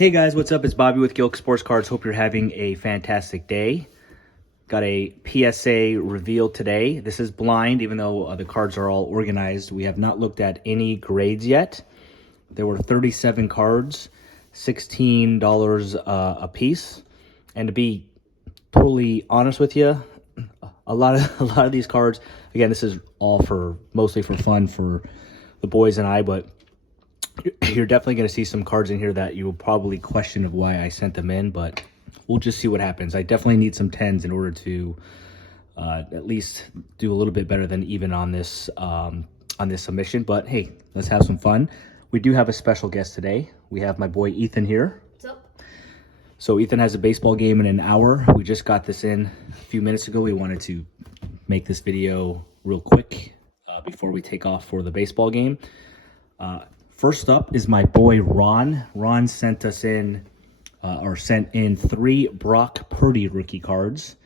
Hey guys, what's up? It's Bobby with Gilk Sports Cards. Hope you're having a fantastic day. Got a PSA reveal today. This is blind, even though the cards are all organized. We have not looked at any grades yet. There were 37 cards, $16 a piece. And to be totally honest with you, a lot of these cards, again, this is all mostly for fun for the boys and I, but you're definitely going to see some cards in here that you will probably question of why I sent them in, but we'll just see what happens. I definitely need some 10s in order to at least do a little bit better than even on this submission. But hey, let's have some fun. We do have a special guest today. We have my boy Ethan here. What's up? So Ethan has a baseball game in an hour. We just got this in a few minutes ago. We wanted to make this video real quick before we take off for the baseball game. First up is my boy Ron. Ron sent us in, sent in 3 Brock Purdy rookie cards.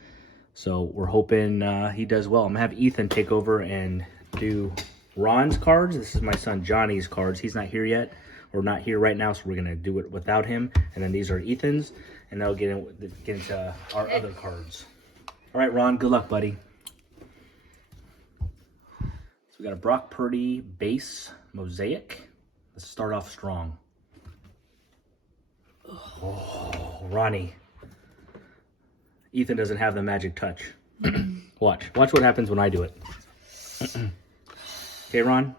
So we're hoping he does well. I'm gonna have Ethan take over and do Ron's cards. This is my son Johnny's cards. He's not here yet, or not here right now, so we're gonna do it without him. And then these are Ethan's, and then we'll get into our other cards. All right, Ron, good luck, buddy. So we got a Brock Purdy base mosaic. Let's start off strong. Oh, Ronnie. Ethan doesn't have the magic touch. Watch what happens when I do it. Okay, Ron.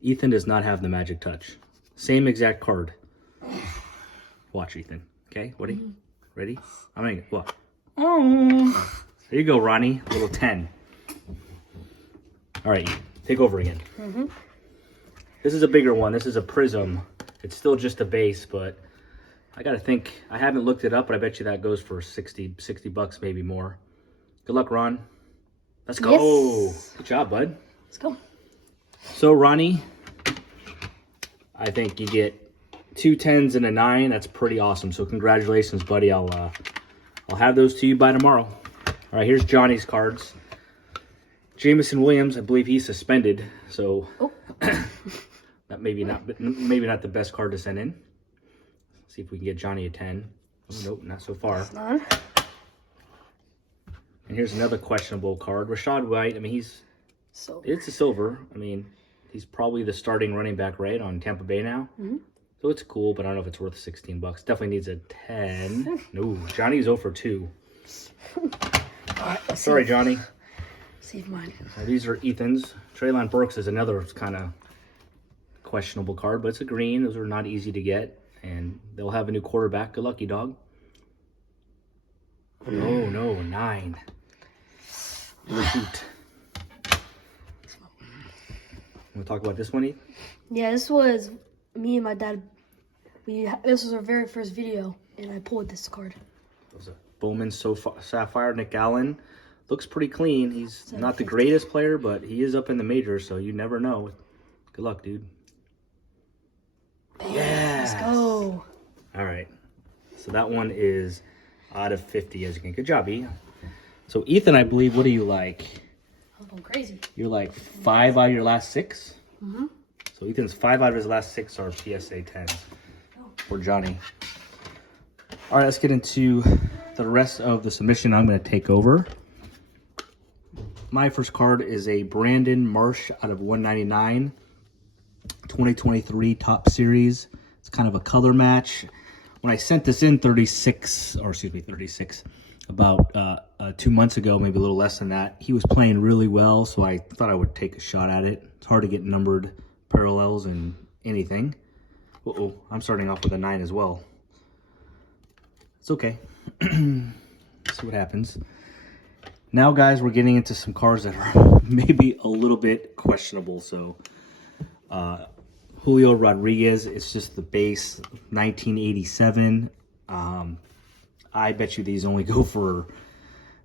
Ethan does not have the magic touch. Same exact card. Watch, Ethan. Okay, ready? I'm gonna look. Oh, there you go, Ronnie. Little 10. All right, take over again. This is a bigger one. This is a prism. It's still just a base, but I gotta think. I haven't looked it up, but I bet you that goes for 60 bucks, maybe more. Good luck, Ron. Let's go. Yes. Good job, bud. Let's go. So, Ronnie, I think you get 2 10s and a 9. That's pretty awesome. So, congratulations, buddy. I'll have those to you by tomorrow. All right, here's Johnny's cards. Jameson Williams, I believe he's suspended, so that maybe not the best card to send in. Let's see if we can get Johnny a 10. Oh, nope, not so far. And here's another questionable card. Rashad White, I mean, it's a silver. I mean, he's probably the starting running back, right, on Tampa Bay now. So it's cool, but I don't know if it's worth 16 bucks. Definitely needs a 10. No, Johnny's 0 for 2. Sorry, Johnny. Save mine. These are Ethan's. Treylon Burks is another kind of questionable card, but it's a green. Those are not easy to get, and they'll have a new quarterback. Good lucky, dog. Oh, no, 9. Shoot. Want to talk about this one, Ethan? Yeah, this was me and my dad. This was our very first video, and I pulled this card. It was a Bowman Sapphire. Nick Allen. Looks pretty clean. He's not the greatest player, but he is up in the majors, so you never know. Good luck, dude. Yeah. Let's go. All right. So that one is out of 50 as you can. Good job, E. So Ethan, I believe, what do you like? I'm going crazy. You're like 5 out of your last 6? So Ethan's 5 out of his last 6 are PSA 10s for Johnny. All right, let's get into the rest of the submission. I'm going to take over. My first card is a Brandon Marsh out of 199, 2023 Top Series. It's kind of a color match. When I sent this in 36, about 2 months ago, maybe a little less than that, he was playing really well, so I thought I would take a shot at it. It's hard to get numbered parallels in anything. Uh-oh, I'm starting off with a 9 as well. It's okay. See what happens. Now, guys, we're getting into some cards that are maybe a little bit questionable. So, Julio Rodriguez, it's just the base, 1987. I bet you these only go for,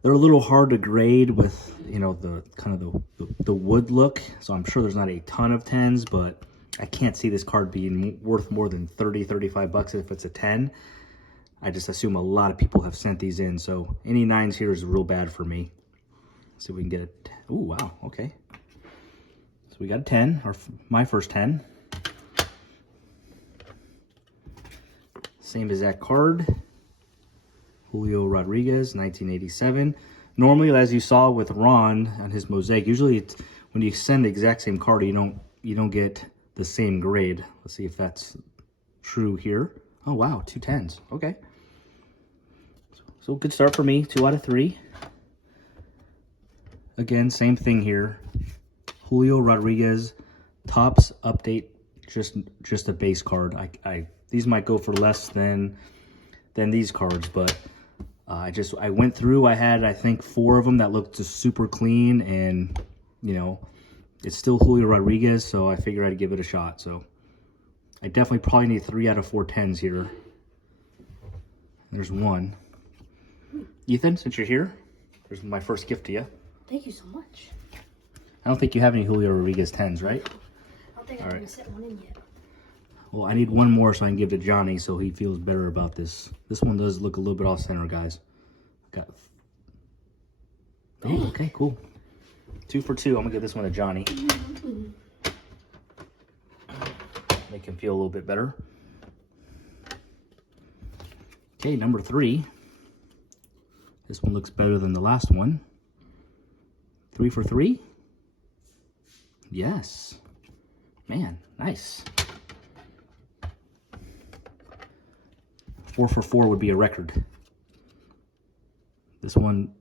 they're a little hard to grade with, you know, the kind of the wood look. So I'm sure there's not a ton of 10s, but I can't see this card being worth more than 30, 35 bucks if it's a 10. I just assume a lot of people have sent these in, so any 9s here is real bad for me. Let's see if we can get it. Ooh, wow, okay. So we got a 10, or my first 10. Same exact card. Julio Rodriguez, 1987. Normally, as you saw with Ron on his mosaic, usually it's, when you send the exact same card, you don't get the same grade. Let's see if that's true here. Oh wow, 2 10s. Okay. So good start for me. 2 out of 3. Again, same thing here. Julio Rodriguez, Topps update, just a base card. These might go for less than these cards, but I went through. I had, I think, 4 of them that looked just super clean, and you know, it's still Julio Rodriguez, so I figured I'd give it a shot. So I definitely probably need 3 out of 4 10s here. There's one. Ethan, since you're here, here's my first gift to you. Thank you so much. I don't think you have any Julio Rodriguez 10s, right? I don't think I can set one in yet. Well, I need one more so I can give to Johnny so he feels better about this. This one does look a little bit off center, guys. Got. Oh, okay, cool. 2 for 2. I'm gonna give this one to Johnny. Make him feel a little bit better. Okay, number 3. This one looks better than the last one. 3 for 3? Yes. Man, nice. 4 for 4 would be a record. This one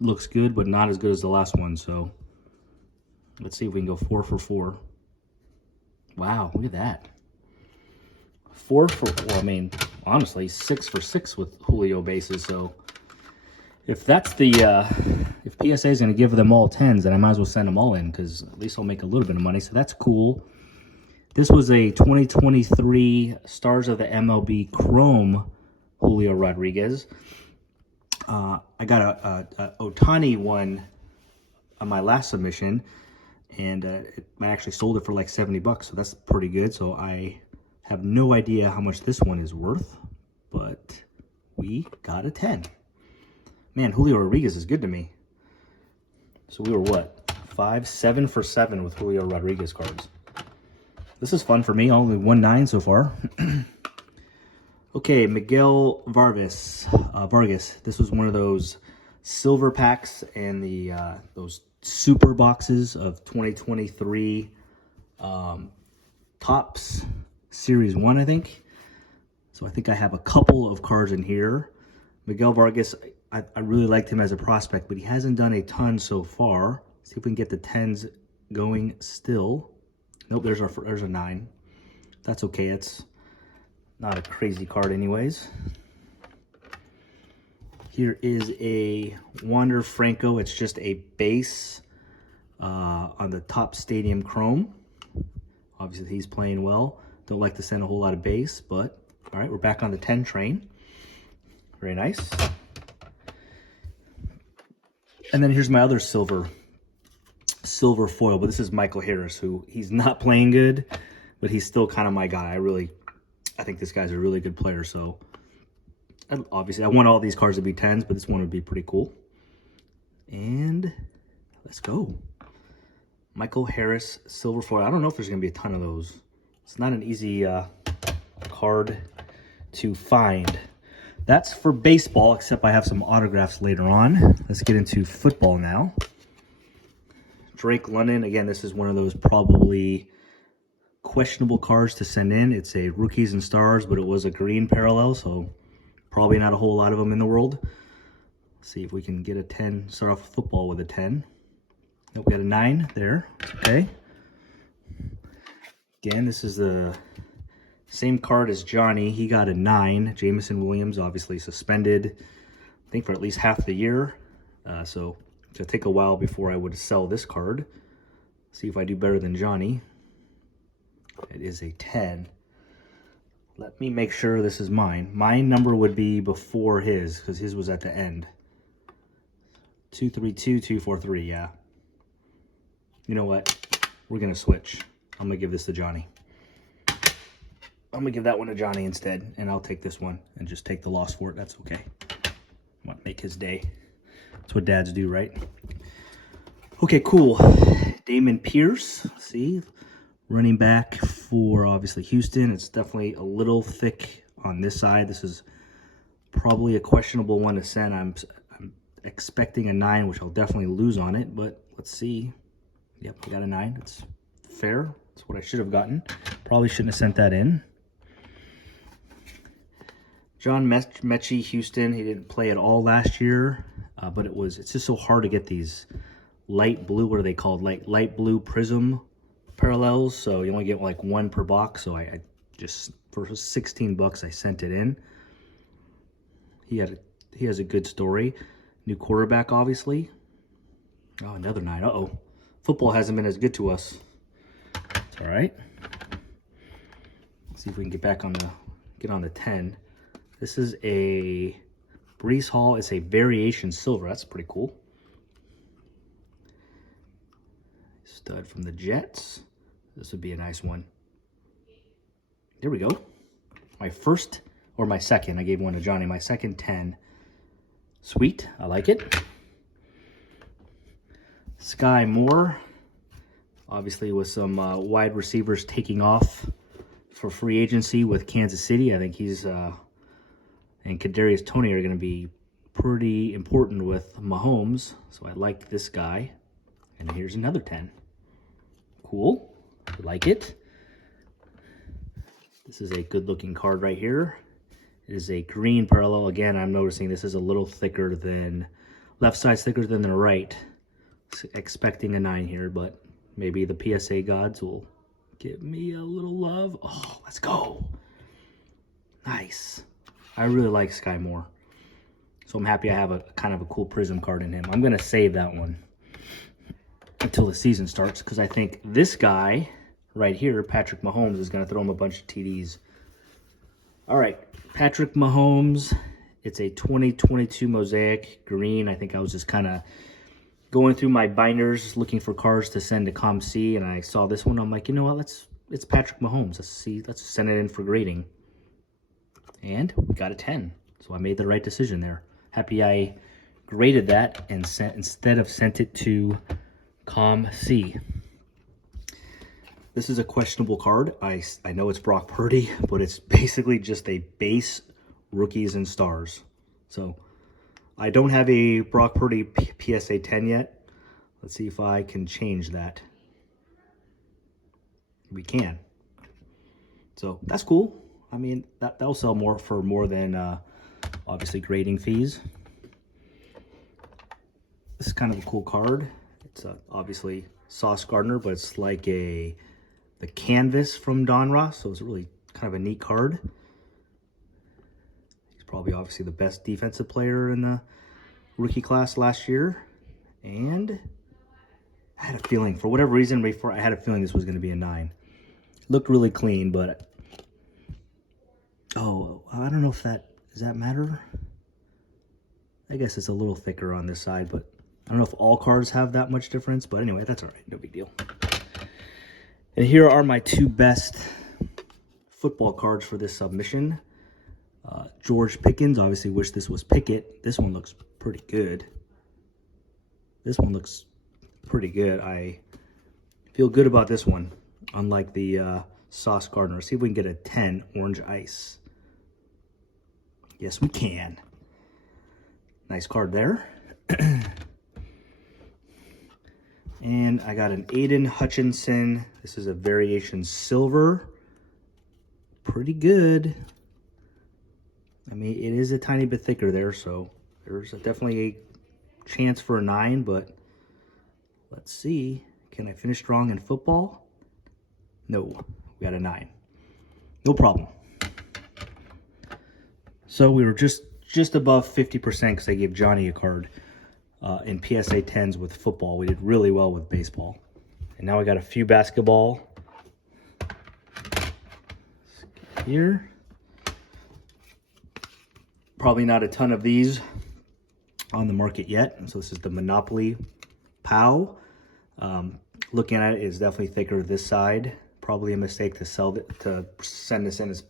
looks good, but not as good as the last one, so let's see if we can go 4 for 4. Wow, look at that. 4 for, well, I mean, honestly, 6 for 6 with Julio bases, so if that's the, if PSA is going to give them all 10s, then I might as well send them all in, because at least I'll make a little bit of money, so that's cool. This was a 2023 Stars of the MLB Chrome Julio Rodriguez. I got a Ohtani one on my last submission, and I actually sold it for like 70 bucks, so that's pretty good. So I have no idea how much this one is worth, but we got a 10. Man, Julio Rodriguez is good to me. So we were what? 7 for 7 with Julio Rodriguez cards. This is fun for me. Only 1-9 so far. Okay, Miguel Vargas. This was one of those silver packs and the those super boxes of 2023 Topps Series 1, I think. So I think I have a couple of cards in here. Miguel Vargas, I really liked him as a prospect, but he hasn't done a ton so far. See if we can get the 10s going still. Nope, there's a 9. That's okay. It's not a crazy card anyways. Here is a Wander Franco. It's just a base on the Topps Stadium Chrome. Obviously, he's playing well. Don't like to send a whole lot of base, but all right, we're back on the 10 train. Very nice. And then here's my other silver foil, but this is Michael Harris, who he's not playing good, but he's still kind of my guy. I think this guy's a really good player, so obviously I want all these cards to be 10s, but this one would be pretty cool. And let's go. Michael Harris silver foil. I don't know if there's going to be a ton of those. It's not an easy card to find. That's for baseball, except I have some autographs later on. Let's get into football now. Drake London. Again, this is one of those probably questionable cards to send in. It's a Rookies and Stars, but it was a green parallel, so probably not a whole lot of them in the world. Let's see if we can get a 10. Start off football with a 10. Nope, we got a 9 there. Okay. Again, this is the same card as Johnny. He got a 9. Jameson Williams, obviously suspended, I think, for at least half the year. So it'll take a while before I would sell this card. See if I do better than Johnny. It is a 10. Let me make sure this is mine. My number would be before his, because his was at the end. 232, 243, yeah. You know what? We're going to switch. I'm going to give this to Johnny. I'm going to give that one to Johnny instead, and I'll take this one and just take the loss for it. That's okay. I want to make his day. That's what dads do, right? Okay, cool. Damon Pierce, see? Running back for, obviously, Houston. It's definitely a little thick on this side. This is probably a questionable one to send. I'm expecting a 9, which I'll definitely lose on it, but let's see. Yep, I got a 9. It's fair. That's what I should have gotten. Probably shouldn't have sent that in. John Mechie, Houston. He didn't play at all last year, but it's just so hard to get these light blue, what are they called? Light blue prism parallels. So you only get like one per box. So I just, for $16, I sent it in. He has a good story. New quarterback, obviously. Oh, another 9. Uh-oh. Football hasn't been as good to us. It's all right. Let's see if we can get on the 10. This is a Brees Hall. It's a variation silver. That's pretty cool. Stud from the Jets. This would be a nice one. There we go. My first, or my second. I gave one to Johnny. My second 10. Sweet. I like it. Sky Moore. Obviously with some wide receivers taking off for free agency with Kansas City. I think he's and Kadarius Toney are going to be pretty important with Mahomes. So I like this guy. And here's another 10. Cool. I like it. This is a good looking card right here. It is a green parallel. Again, I'm noticing this is a little thicker than, left side's thicker than the right. Expecting a 9 here, but maybe the PSA gods will give me a little love. Oh, let's go. Nice. I really like Sky Moore. So I'm happy I have a kind of a cool prism card in him. I'm going to save that one until the season starts because I think this guy right here, Patrick Mahomes, is going to throw him a bunch of TDs. All right, Patrick Mahomes. It's a 2022 Mosaic green. I think I was just kind of going through my binders looking for cards to send to ComC, and I saw this one. I'm like, you know what? It's Patrick Mahomes. Let's send it in for grading. And we got a 10. So I made the right decision there. Happy I graded that and instead of sent it to ComC. This is a questionable card. I know it's Brock Purdy, but it's basically just a base rookies and stars. So I don't have a Brock Purdy PSA 10 yet. Let's see if I can change that. We can. So that's cool. I mean, that'll sell more than obviously grading fees. This is kind of a cool card. It's obviously Sauce Gardner, but it's like the canvas from Donruss, so it's really kind of a neat card. He's probably obviously the best defensive player in the rookie class last year. And I had a feeling, for whatever reason, I had a feeling this was going to be a 9. Looked really clean, but oh, I don't know if does that matter? I guess it's a little thicker on this side, but I don't know if all cards have that much difference, but anyway, that's all right. No big deal. And here are my 2 best football cards for this submission. George Pickens. Obviously wish this was Pickett. This one looks pretty good. This one looks pretty good. I feel good about this one, unlike the Sauce Gardner. See if we can get a 10 orange ice. Yes, we can. Nice card there. And I got an Aiden Hutchinson. This is a variation silver. Pretty good. I mean, it is a tiny bit thicker there, so there's definitely a chance for a 9, but let's see. Can I finish strong in football? No, we got a 9. No problem. So we were just above 50% because I gave Johnny a card in PSA 10s with football. We did really well with baseball. And now I got a few basketball here. Probably not a ton of these on the market yet. So this is the Monopoly POW. Looking at it, is definitely thicker this side. Probably a mistake to send this in. Is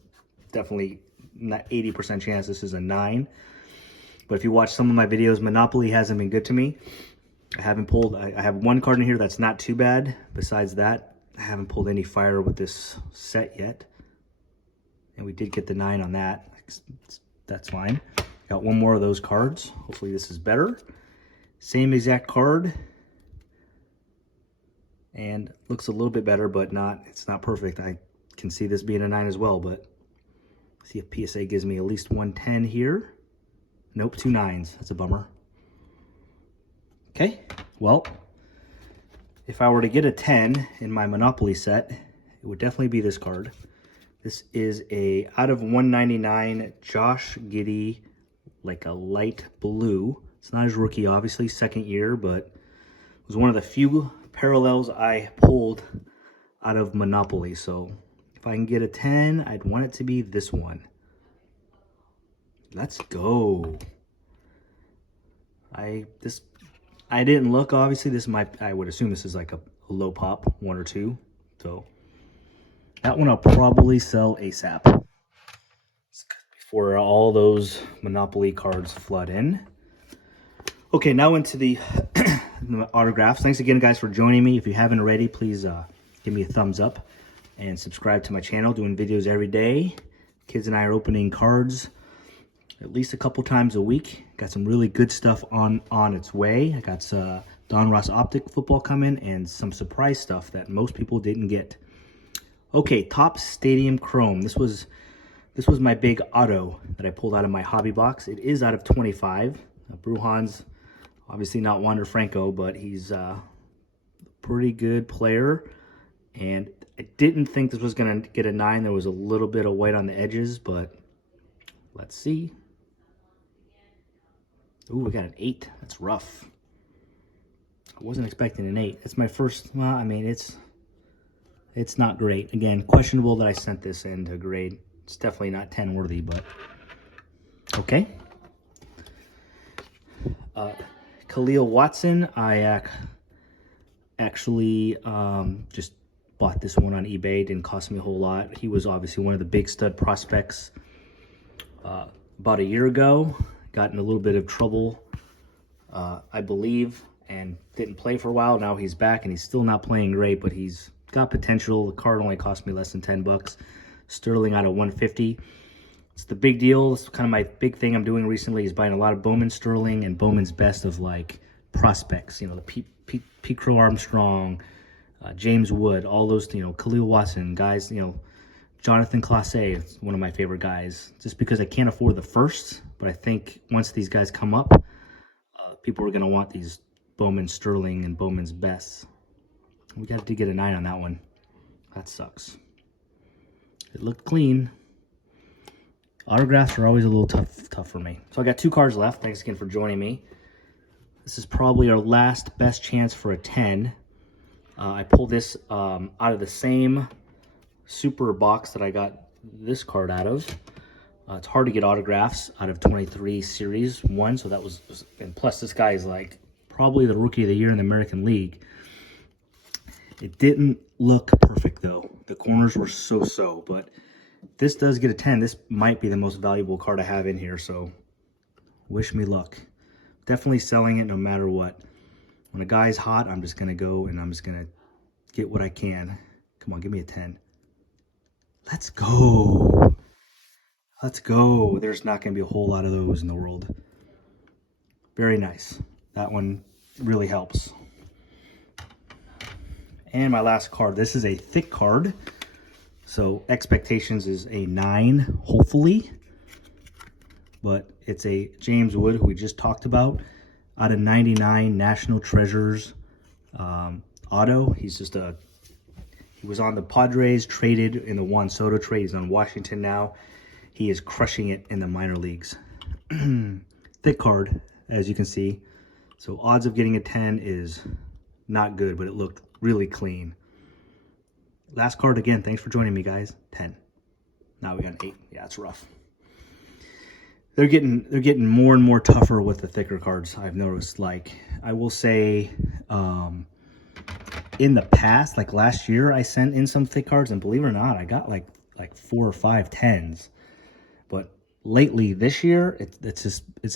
definitely not 80% chance this is a 9. But if you watch some of my videos, Monopoly hasn't been good to me. I have one card in here that's not too bad. Besides that, I haven't pulled any fire with this set yet. and we did get the 9 on that. That's fine. Got one more of those cards. Hopefully this is better. Same exact card. And looks a little bit better, but it's not perfect. I can see this being a 9 as well, but see if PSA gives me at least 110 here. Nope, 2 9s. That's a bummer. Okay, well, if I were to get a 10 in my Monopoly set, it would definitely be this card. This is a out of 199 Josh Giddey, like a light blue. It's not his rookie, obviously, second year, but it was one of the few parallels I pulled out of Monopoly. So if I can get a 10, I'd want it to be this one. Let's go. I didn't look, obviously. I would assume this is like a low pop, 1 or 2. So that one I'll probably sell ASAP before all those Monopoly cards flood in. Okay, now into the autographs. Thanks again, guys, for joining me. If you haven't already, please give me a thumbs up and subscribe to my channel. Doing videos every day. Kids and I are opening cards at least a couple times a week. Got some really good stuff on its way. I got Don Ross Optic football coming and some surprise stuff that most people didn't get. Okay, Topps Stadium Chrome. This was my big auto that I pulled out of my hobby box. It is out of 25. Brujan's obviously not Wander Franco, but he's a pretty good player. And I didn't think this was going to get a 9. There was a little bit of white on the edges, but let's see. Ooh, we got an 8. That's rough. I wasn't expecting an 8. It's my first, well, I mean, it's not great. Again, questionable that I sent this in to grade. It's definitely not 10 worthy, but okay. Khalil Watson, I actually just bought this one on eBay. Didn't cost me a whole lot. He was obviously one of the big stud prospects about a year ago. Got in a little bit of trouble, I believe, and didn't play for a while. Now he's back, and he's still not playing great, but he's got potential. The card only cost me less than 10 bucks. Sterling out of 150. It's the big deal. It's kind of my big thing I'm doing recently is buying a lot of Bowman Sterling and Bowman's best of like prospects. You know, the Pete Crow Armstrong, James Wood, all those, you know, Khalil Watson, guys, you know, Jonathan Clase is one of my favorite guys. Just because I can't afford the first, but I think once these guys come up, people are going to want these Bowman Sterling and Bowman's best. We got to get a 9 on that one. That sucks. It looked clean. Autographs are always a little tough for me. So I got 2 cards left. Thanks again for joining me. This is probably our last best chance for a 10. I pulled this out of the same super box that I got this card out of. It's hard to get autographs out of 23 Series 1, so that was, and plus this guy is like probably the Rookie of the Year in the American League. It didn't look perfect though. The corners were so-so, but this does get a 10. This might be the most valuable card I have in here, so wish me luck. Definitely selling it no matter what. When a guy's hot, I'm just going to go and I'm just going to get what I can. Come on, give me a 10. Let's go. Let's go. There's not going to be a whole lot of those in the world. Very nice. That one really helps. And my last card. This is a thick card. So expectations is a 9, hopefully. But it's a James Wood, who we just talked about. Out of 99 National Treasures auto. He's just a... He was on the Padres, traded in the Juan Soto trade. He's on Washington now. He is crushing it in the minor leagues. Thick card, as you can see. So odds of getting a 10 is not good, but it looked really clean. Last card again. Thanks for joining me, guys. 10. Now we got an 8. Yeah, it's rough. They're getting more and more tougher with the thicker cards. I've noticed. Like, I will say, in the past, like last year, I sent in some thick cards, and believe it or not, I got like 4 or 5 10s. But lately, this year, it's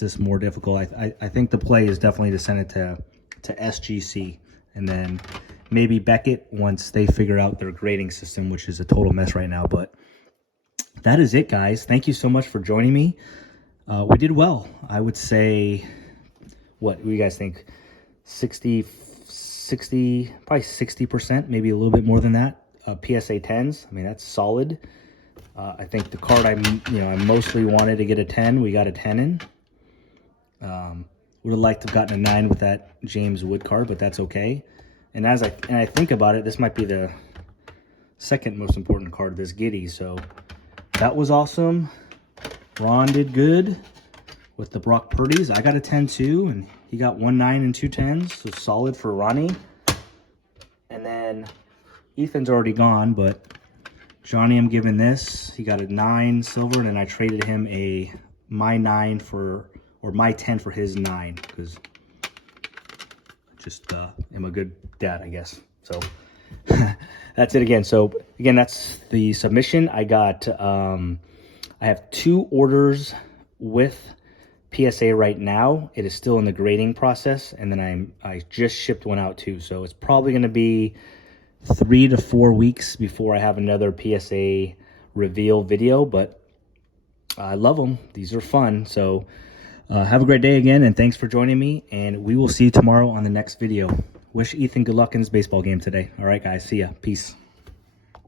just more difficult. I think the play is definitely to send it to SGC, and then maybe Beckett once they figure out their grading system, which is a total mess right now. But that is it, guys. Thank you so much for joining me. We did well. I would say, what do you guys think? 60, probably 60%, maybe a little bit more than that. PSA 10s. I mean, that's solid. I think the card I mostly wanted to get a 10. We got a 10 in. Would have liked to have gotten a 9 with that James Wood card, but that's okay. And as I think about it, this might be the second most important card of this Giddy. So that was awesome. Ron did good with the Brock Purdy's. I got a 10 too, and he got 1 9 and 2 10s, so solid for Ronnie. And then Ethan's already gone, but Johnny, I'm giving this. He got a 9 silver, and then I traded him my 9 for, or my 10 for his 9, because just am a good dad, I guess. So that's it again. So again, that's the submission. I got I have 2 orders with PSA right now. It is still in the grading process, and then I just shipped one out too. So it's probably going to be 3 to 4 weeks before I have another PSA reveal video, but I love them. These are fun. So have a great day again, and thanks for joining me, and we will see you tomorrow on the next video. Wish Ethan good luck in his baseball game today. All right, guys. See ya. Peace.